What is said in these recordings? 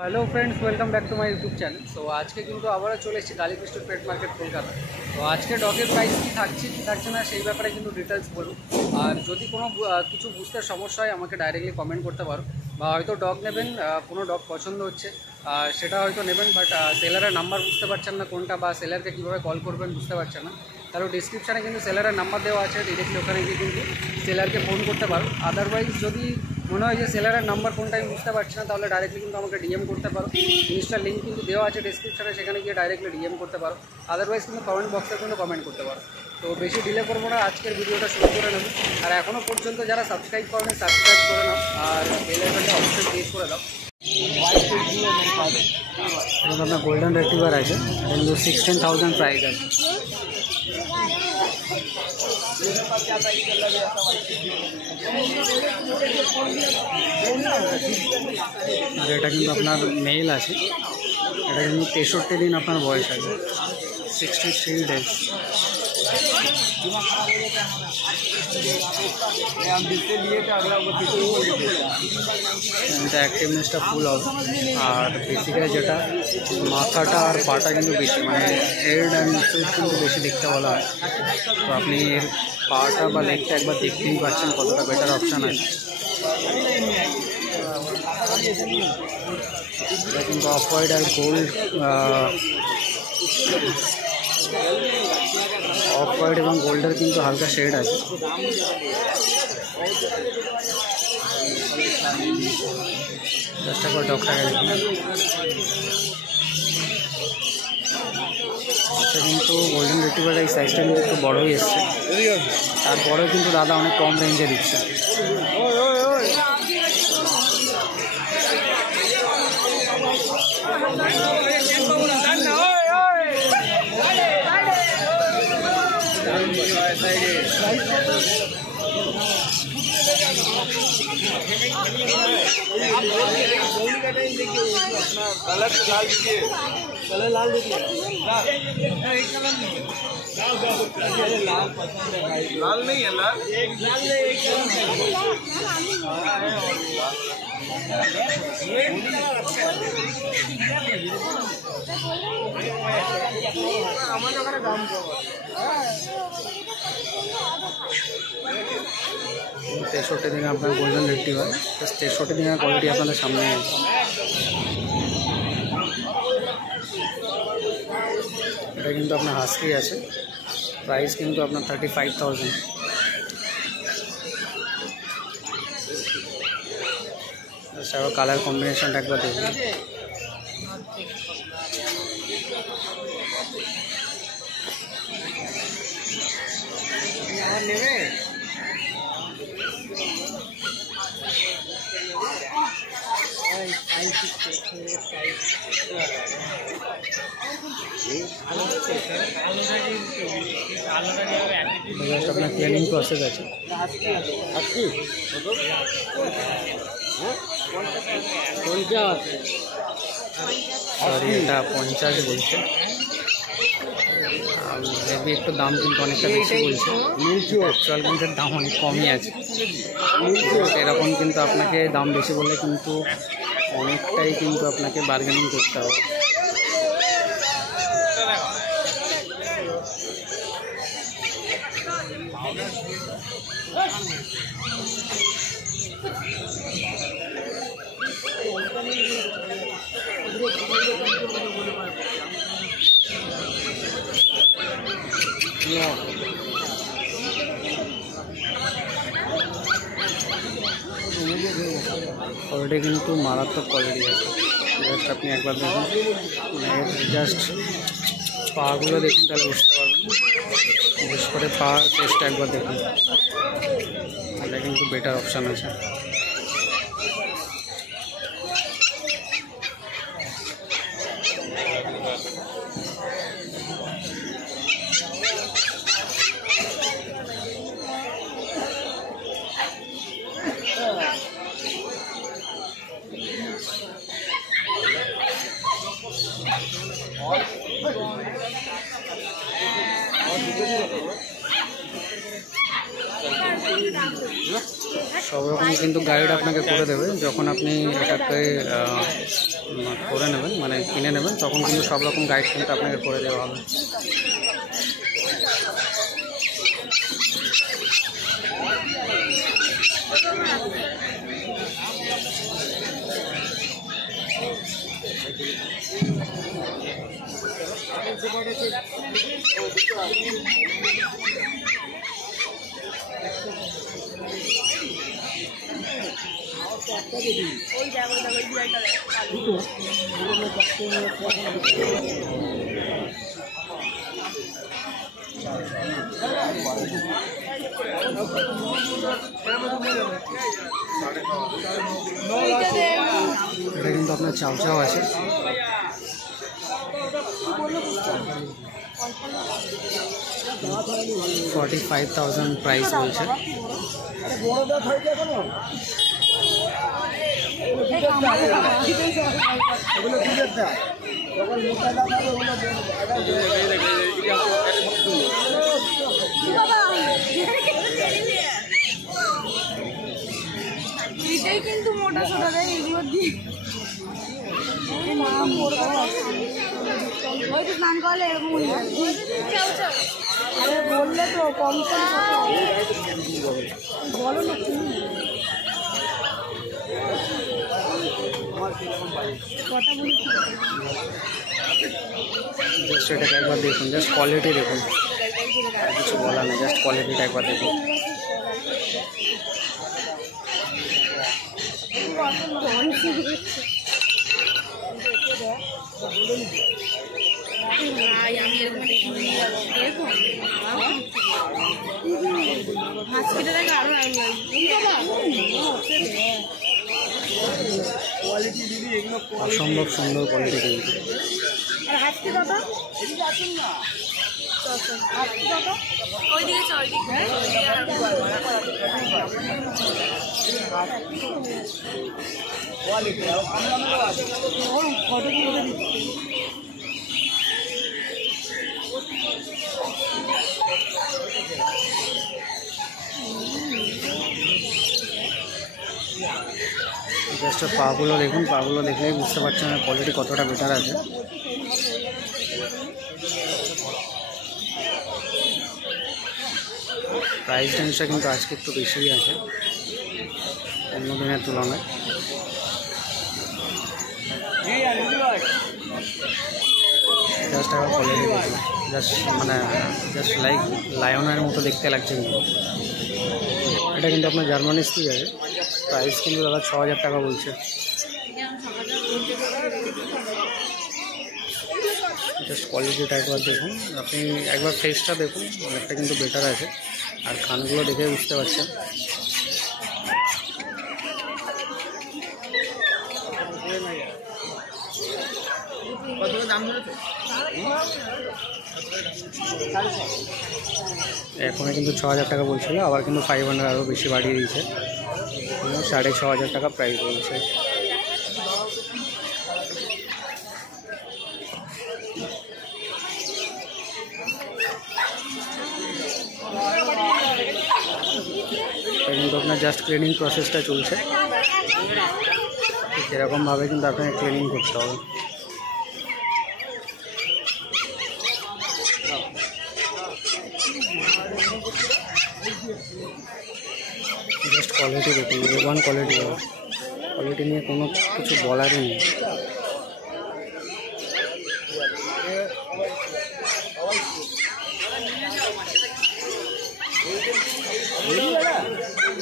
Hello friends, welcome back to my YouTube channel. So আজকে কিন্তু আবারও চলে এসেছি কালীকৃষ্ণ পেট মার্কেট কলকাতা। তো আজকে ডগের প্রাইস কী থাকছে কী থাকছে না সেই ব্যাপারে কিন্তু ডিটেলস বলবো। আর যদি কোনো কিছু বুঝতে সমস্যা হয় আমাকে ডাইরেক্টলি কমেন্ট করতে পারো, বা হয়তো ডগ নেবেন, কোনো ডগ পছন্দ হচ্ছে সেটা হয়তো নেবেন, বাট সেলারের নাম্বার বুঝতে পারছেন না কোনটা, বা সেলারকে কীভাবে কল করবেন বুঝতে পারছেন না, তাহলে ডিসক্রিপশানে কিন্তু সেলারের নাম্বার দেওয়া আছে, ডিরেক্টলি ওখানে গিয়ে কিন্তু সেলারকে ফোন করতে পারো। আদারওয়াইজ যদি মনে হয় যে সেলারের নাম্বার কোনটা আমি বুঝতে পারছি না, তাহলে ডাইরেক্টলি কিন্তু আমাকে ডিএম করতে পারো। ইনস্টার লিঙ্ক কিন্তু দেওয়া আছে ডিসক্রিপশানে, সেখানে গিয়ে ডাইরেক্টলি ডিএম করতে পারো। আদারওয়াইজ কিন্তু কমেন্ট বক্সে কিন্তু কমেন্ট করতে পারো। তো বেশি ডিলে করবো না, আজকের ভিডিওটা শুরু করে নেবো। আর এখনও পর্যন্ত যারা সাবস্ক্রাইব করেনি সাবস্ক্রাইব করে নাও, আর বেল আইকনটা অবশ্যই ক্লিক করে দাও। এবং আপনার গোল্ডেন রেট্রিভার আছে, কিন্তু 16,000 প্রাইস আছে। আর এটা কিন্তু আপনার মেল আছে, এটা কিন্তু 63 দিন আপনার বয়স আছে, 63 ডেজ। এটা অ্যাক্টিভনেসটা ফুল হবে। আর বেসিক্যালি যেটা মাথাটা আর পাটা কিন্তু বেশি, মানে হেড অ্যান্ড ফিট কিন্তু বেশি দেখতে বলা হয়। তো আপনি এর পাটা বা লেগটা একবার দেখতেই পাচ্ছেন কতটা বেটার অপশান আছে। এটা কিন্তু অফ হোয়াইট আর গোল্ড, অফ হোয়াইট এবং গোল্ডের কিন্তু হালকা শেড আছে। চেষ্টা করে ডগটাকে দেখুন। এটা কিন্তু গোল্ডেন রিট্রিভার এই সাইজটা কিন্তু একটু বড়োই এসছে, তারপরেও কিন্তু দাদা অনেক কম রেঞ্জে দিচ্ছে। कलर लाल देखिए, एक कलर नहीं है, लाल पसंद है भाई, लाल नहीं है, लाल एक कलर তেষট্টি দিনে আপনার গোল্ডেন রিট্রিভার, 63 দিনের কোয়ালিটি আপনাদের সামনে আছে। এটা কিন্তু আপনার হাস্কি আছে, প্রাইস কিন্তু আপনার 35,000। এছাড়াও কালার কম্বিনেশনটা একবার দেখুন। আপনার ক্লিনিং প্রসেস আছে। সরি, এটা 50 বলছে, মেবি একটু দাম কিন্তু অনেকটা বেশি বলছে। অ্যাকচুয়াল কিন্তু দাম অনেক কমই আছে, এরকম কিন্তু আপনাকে দাম বেশি বললে কিন্তু অনেকটাই কিন্তু আপনাকে বার্গেনিং করতে হবে। কোয়ালিটি কিন্তু মারাত্মক কোয়ালিটি আছে। জাস্ট আপনি একবার দেখুন, জাস্ট পাগুলো দেখুন তাহলে বুঝতে পারবেন। বিশেষ করে পা টেস্টটা একবার দেখুন, এটা কিন্তু বেটার অপশান আছে। সব রকম কিন্তু গাইড আপনাকে করে দেবে যখন আপনি এটাকে ধরে নেবেন, মানে কিনে নেবেন, তখন কিন্তু সব রকম গাইড কিন্তু আপনাকে করে দেওয়া হবে। এটা কিন্তু আপনার চাও আছে, 45,000 প্রাইস বলছে। এটাই কিন্তু মোটা সোটা দেয় এগুলো দিয়ে হয়তো স্নান করলে এরকম আরে বললে তো কম বলো না কথা বলি জাস্ট এটাকে একবার দেখুন, জাস্ট কোয়ালিটি দেখুন, কিছু বলার নেই, জাস্ট কোয়ালিটিটা একবার দেখুন। অসম্ভব সুন্দর কোয়ালিটি কিন্তু। জাস্ট পাগুলো দেখুন, পাগুলো দেখলেই বুঝতে পারছেন কোয়ালিটি কতটা বেটার আছে। প্রাইস রেঞ্জটা কিন্তু আজকে একটু বেশিই আছে অন্য দিনের তুলনায়। জাস্ট একটা কোয়ালিটি দেখুন, জাস্ট মানে জাস্ট লাইক লায়নের মতো দেখতে লাগছে কিন্তু। এটা কিন্তু আপনার জার্মানি স্পিচ আছে, প্রাইস কিন্তু দাদা 6,000 টাকা বলছে। জাস্ট কোয়ালিটিটা একবার দেখুন, আপনি একবার ফেসটা দেখুন, অনেকটা কিন্তু বেটার আছে। আর কানগুলো দেখে বুঝতে পারছেন। এখন কিন্তু 6,000 টাকা বলছিল, আবার কিন্তু 500 আরও বেশি বাড়িয়ে দিয়েছে, 6,500 টাকা প্রাইস বলছে। কিন্তু আপনার জাস্ট ক্লিনিং প্রসেসটা চলছে, এরকমভাবে কিন্তু আপনাকে ক্লিনিং করতে হবে। জাস্ট কোয়ালিটি দেখুন, ওয়ান কোয়ালিটি, কোয়ালিটি নিয়ে কোনো কিছু বলারই নেই।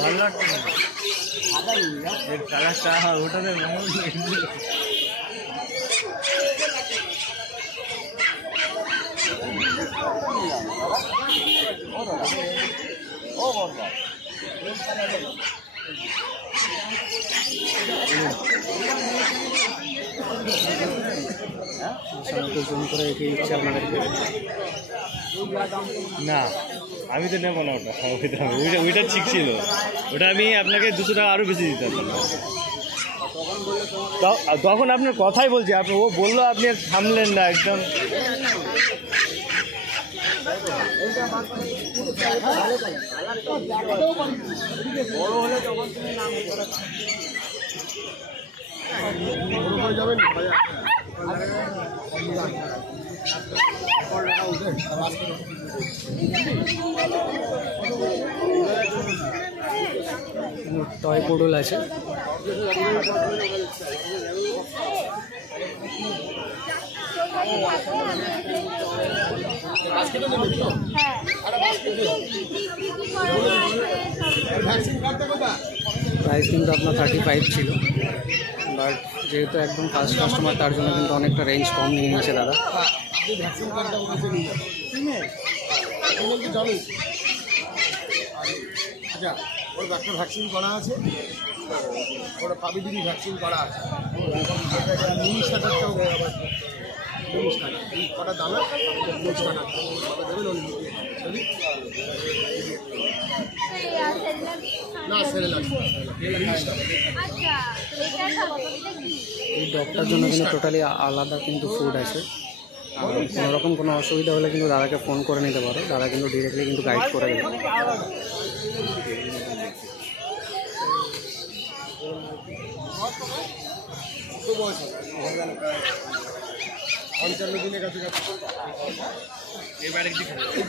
ভালো লাগছে কালারটা ওটাতে জুম করে রেখে দিচ্ছে আপনাদেরকে। না আমি তো নেবো না ওটা, ওইটা ঠিক ছিল, ওটা আমি আপনাকে 200 টাকা আরও বেশি দিতে পারতাম। তখন আপনার কথাই বলছি, আপনি ও বললো আপনি আর থামলেন না একদম। বড় হলে টয় পোডল আছে। প্রাইস কিন্তু আপনার 35 ছিল, বাট যেহেতু একদম ফার্স্ট কাস্টমার তার জন্য কিন্তু অনেকটা রেঞ্জ কম নিয়ে নিয়েছে দাদা। আচ্ছা, ওর একটা ভ্যাকসিন করা আছে, ওরা পাবিডির ভ্যাকসিন করা আছে, মিনি স্টার্টারটাও আবার মিনি স্টার্টার এই কটা দামে স্টার্টার দেবেন না সেরে লাগবে। এই ডগটার জন্য কিন্তু টোটালি আলাদা কিন্তু ফুড আছে। আর কোনোরকম কোনো অসুবিধা হলে কিন্তু দাদাকে ফোন করে নিতে পারো, দাদা কিন্তু ডিরেক্টলি কিন্তু গাইড করে দেবে। বয়স 55 দিনের কাছাকাছি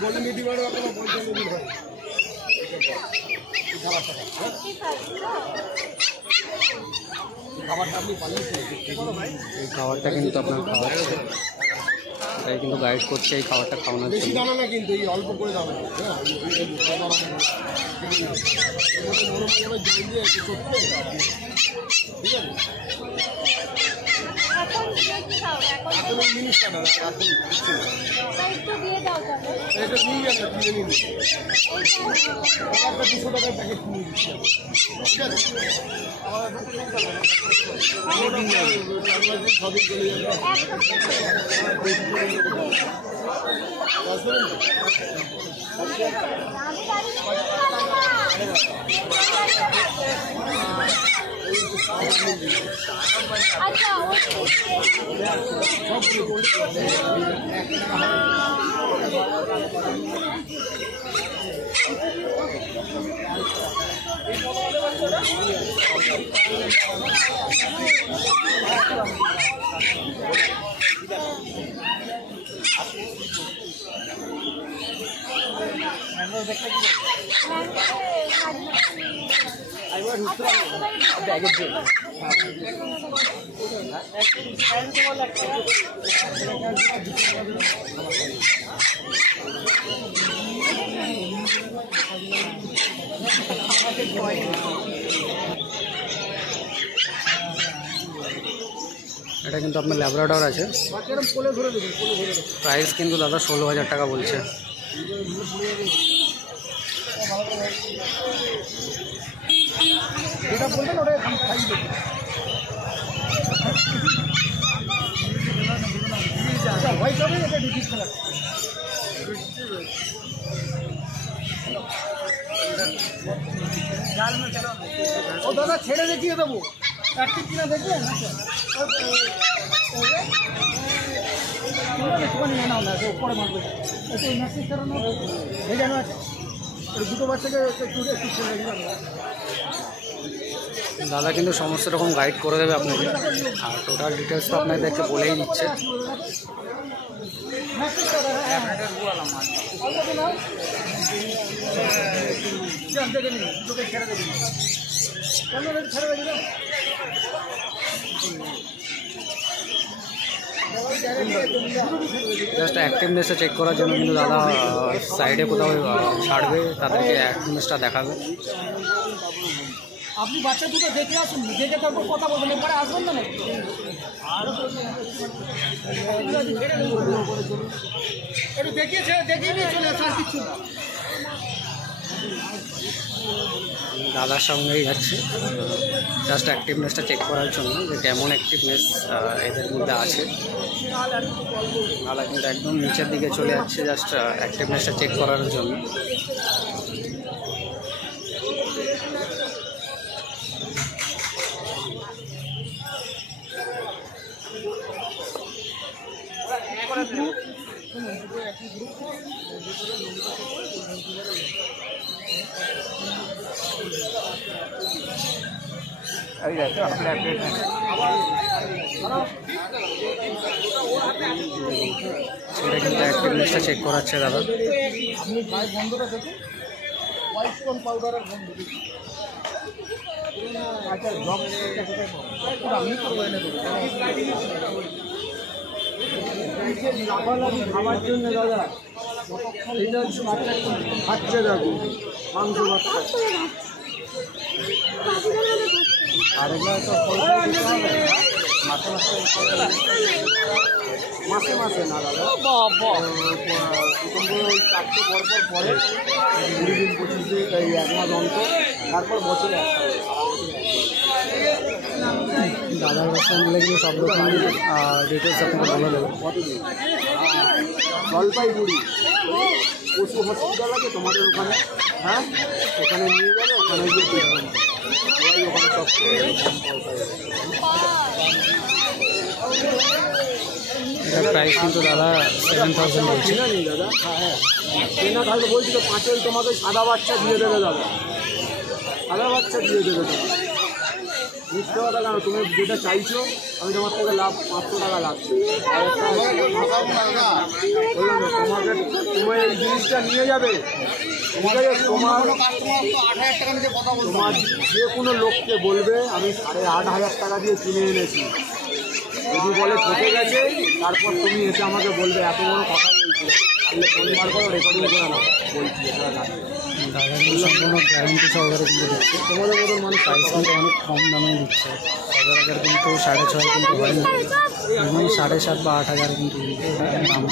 বলে নিতে পারো, 55 দিন হয় খাবারটা আপনি পালন এই খাবারটা কিন্তু আপনার খাওয়াচ্ছে, তাই কিন্তু গাইড করছে এই খাবারটা খাওয়ানোর বেশি জন্য। দানা না, কিন্তু এই অল্প করে দানা, হ্যাঁ ঠিক আছে। এখন জিনিসটা না, এখন এটা নিয়ে গেছে কিনে নিন, 200 টাকার প্যাকেট কিনে দিচ্ছি, ঠিক আছে। সবই চলে যাবে। এটা কিন্তু আপনার ল্যাব্রাডর আছে, প্রাইস কিন্তু দাদা 16,000 টাকা বলছে। যেটা বলবেন ওটা খাই দেবে। হোয়াইট হবে, এটা ডিফিস কালার। ও দাদা ছেড়ে দেখিয়ে দেবো, প্যাকেট কিনা দেখবেন। একটুখানি নাও না, উপরে মারবে একটু ম্যাসেজ করানো ভেজানো আছে, দুটো বাচ্চাকে একটু একটু ছেড়ে দিলাম। দাদা কিন্তু সমস্ত রকম গাইড করে দেবে আপনাকে, আর টোটাল ডিটেলস তো আপনাদেরকে বলেই দিচ্ছে। জাস্ট অ্যাক্টিভনেসটা চেক করার জন্য কিন্তু দাদা সাইডে কোথাও ছাড়বে, তাদেরকে অ্যাক্টিভনেসটা দেখাবে। আপনি বাচ্চা দুটো দেখে আসুন, দেখে তারপর কথা বলবেন, এবারে আসবেন না নাকি? একটু দেখিয়েছে, দেখিয়ে নিয়ে চলে আসা, আর কিছু না। দাদার সঙ্গেই যাচ্ছে জাস্ট অ্যাক্টিভনেসটা চেক করার জন্য, যে কেমন অ্যাক্টিভনেস এদের মধ্যে আছে। দাদা কিন্তু একদম নিচের দিকে চলে যাচ্ছে জাস্ট অ্যাক্টিভনেসটা চেক করার জন্য। সেটা কিন্তু অ্যাক্টিভনেসটা চেক করাচ্ছে দাদা। আপনি গায়ে গন্ধটা দেখুন, হোয়াইট স্টোন পাউডারের গন্ধ দেখুন। আচ্ছা জব আমি করবো এনে দেবো লাফালাফি খাবার জন্য দাদা। এটা হচ্ছে খাচ্ছে দেখো মাংস বাচ্চা। আর এগুলো তো মাসে মাসে না দাদা, প্রথম ওই 4টে পরপর পরে 20 দিন 25 দিন এই 1 মাস অন্তর, তারপর বছরে দাদার কাছে নিলে কিন্তু সব রকম ডিটেলস আপনাকে বলে দেবো। কতদিন? জলপাইগুড়ি পশু হসপিটাল আছে তোমাদের ওখানে, হ্যাঁ ওখানে নিয়ে যাবে, ওখানে গিয়ে দেখবেন সবাই ওখানে সব এটার প্রাইস কিন্তু দাদা 7000 বলছি। চেনা নেই দাদা। হ্যাঁ চেনা থাকলে বলছি তো 5 তোমাদের সাদা বাচ্চা দিয়ে দেবে দাদা, সাদা বাচ্চা দিয়ে দেবে দাদা। মিথ্যে কথা কেন, তুমি যেটা চাইছো আমি তোমার থেকে লাভ 500 টাকা লাভ তোমাকে, তোমার এই জিনিসটা নিয়ে যাবে, তোমার তোমার যে কোনো লোককে বলবে আমি 8500 টাকা দিয়ে কিনে এনেছি, যদি বলে ঠকে গেছে তারপর তুমি এসে আমাকে বলবে এত বড় কথা বলছি, তাহলে ফোন বার করো, রেকর্ডিং করে না বলছি। দাদা কিন্তু সম্পূর্ণ গ্যারেন্টি সহকারে কিন্তু দিচ্ছে। তোমাদের মতন মানুষ প্রাইস কিন্তু অনেক কম দামে দিচ্ছে। সচরাচর কিন্তু 6.5 কিন্তু হয় না, এবং 7.5 বা 8,000 কিন্তু দাম।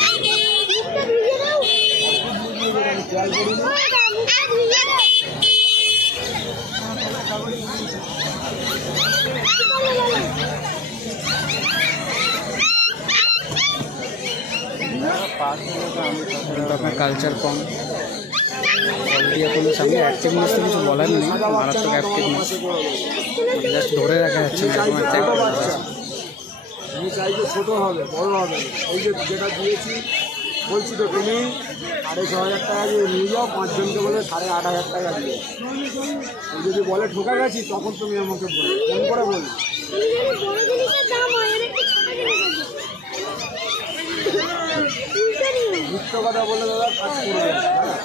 আপনার কালচার কম, অলরেডি এখন সামনে অ্যাক্টিভনেস তো কিছু বলার নেই, মারাত্মক অ্যাক্টিভনেস, জাস্ট ধরে রাখা যাচ্ছে না এরকম একটা অ্যাক্টিভনেস। আমি চাইছো ছোটো হবে বড় হবে, এই যে যেটা দিয়েছি বলছি তো তুমি 6500 টাকা দিয়ে নিয়ে যাও, 5 জনকে বলে 8500 টাকা দিয়ে। যদি বলে ঠকা গেছি তখন তুমি আমাকে বলো, ফোন করে বলি। মিথ্যে কথা বলে দাদা কাজ করে যাবে। হ্যাঁ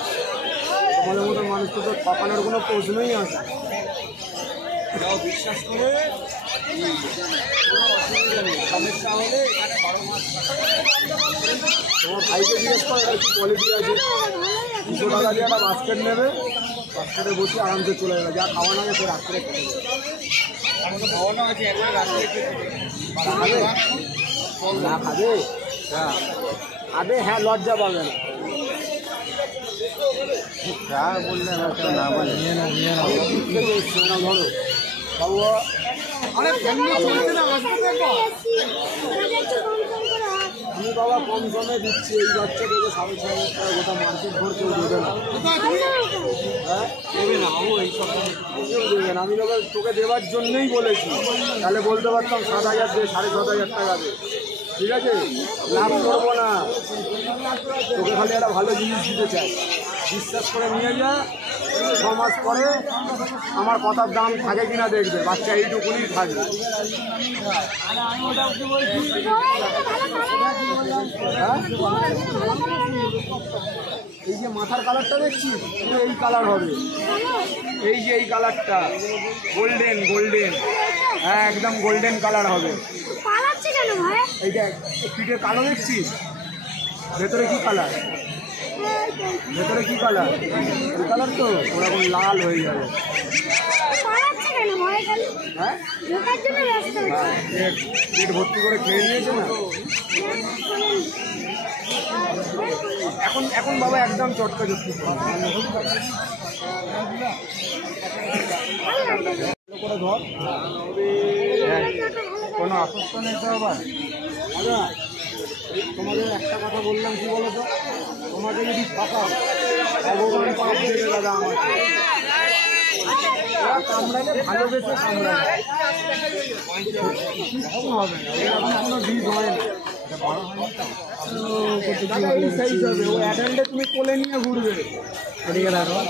তোমাদের মতো মানুষকে তো ঠকানোর কোনো প্রশ্নই আছে, বিশ্বাস করে সমস্যা হলে এখানে 12 মাস তোমার ভাইকে জিজ্ঞেস করো এটার কী কোয়ালিটি আছে। 200 টাকা দিয়ে একটা বাস্কেট নেবে, বাস্কেটে বসে আরামসে চলে যাবে, যা খাওয়ানো আছে সে রাত্রে খেতে দেবে। খাওয়ানো আছে এখন রাত্রে খাবে না, খাবে হ্যাঁ খাবে, হ্যাঁ লজ্জা পাবে না। বললে না বলে নিয়ে না ধরো বাবু আমি বাবা কম সমে দিচ্ছি, এই বাচ্চা দেবে 6,500 টাকা, গোটা মার্কেট ভর কেউ দেবে না। হ্যাঁ দেবে না বাবু, এইসব কেউ দেবে না। আমি তোকে দেওয়ার জন্যই বলেছি, তাহলে বলতে পারতাম 7,000 দে, 7,500 টাকা দে, ঠিক আছে লাভ করবো না, তোকে খালি একটা ভালো জিনিস দিতে চাই, বিশ্বাস করে নিয়ে যা। 6 মাস পরে আমার কথার দাম থাকে কিনা দেখবে, বাচ্চা এইটুকুনি থাকবে। এই যে মাথার কালারটা দেখছি পুরো এই কালার হবে, এই যে এই কালারটা গোল্ডেন গোল্ডেন, হ্যাঁ একদম গোল্ডেন কালার হবে। এইটা পিঠের কালো দেখছিস, ভেতরে কি কালার, ভেতরে কি কালার, এই কালার তো ওরকম লাল হয়ে যাবে। হ্যাঁ পেট ভর্তি করে খেয়ে নিয়েছে না এখন, এখন বাবা একদম চটকা চটকি করে ধর, কোনো অসুস্থ নেই তো আবার। দাদা তোমাদের একটা কথা বললাম কি বলো তো, তোমাকে যদি ঠকাও ভগবান পাপ দেবে দাদা আমাকে, কামড়ালে ভালোবেসে কামড়াবে, হবে না এখন কোনো বীজ হয় না। এই সাইজ হবে, ও অ্যাডাল্টে তুমি কোলে নিয়ে ঘুরবে। এদিকে রাখো।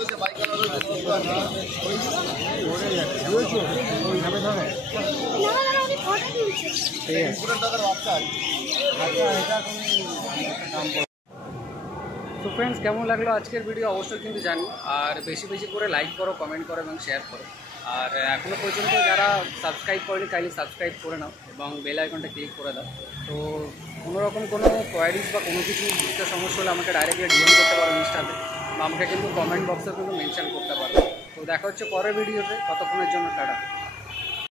তো ফ্রেন্ডস, কেমন লাগলো আজকের ভিডিও অবশ্যই কিন্তু জানি। আর বেশি বেশি করে লাইক করো, কমেন্ট করো এবং শেয়ার করো। আর এখনও পর্যন্ত যারা সাবস্ক্রাইব করেনি কাইন্ডলি সাবস্ক্রাইব করে নাও এবং বেল আইকনটা ক্লিক করে দাও। তো কোনোরকম কোনো কোয়ারিজ বা কোনো কিছু বুঝতে সমস্যা হলে আমাকে ডাইরেক্টলি ডিএম করতে পারো ইনস্টাতে, বা আমাকে কিন্তু কমেন্ট বক্সে কিন্তু মেনশন করতে পারো। তো দেখা হচ্ছে পরের ভিডিওতে, ততক্ষণের জন্য টাটা।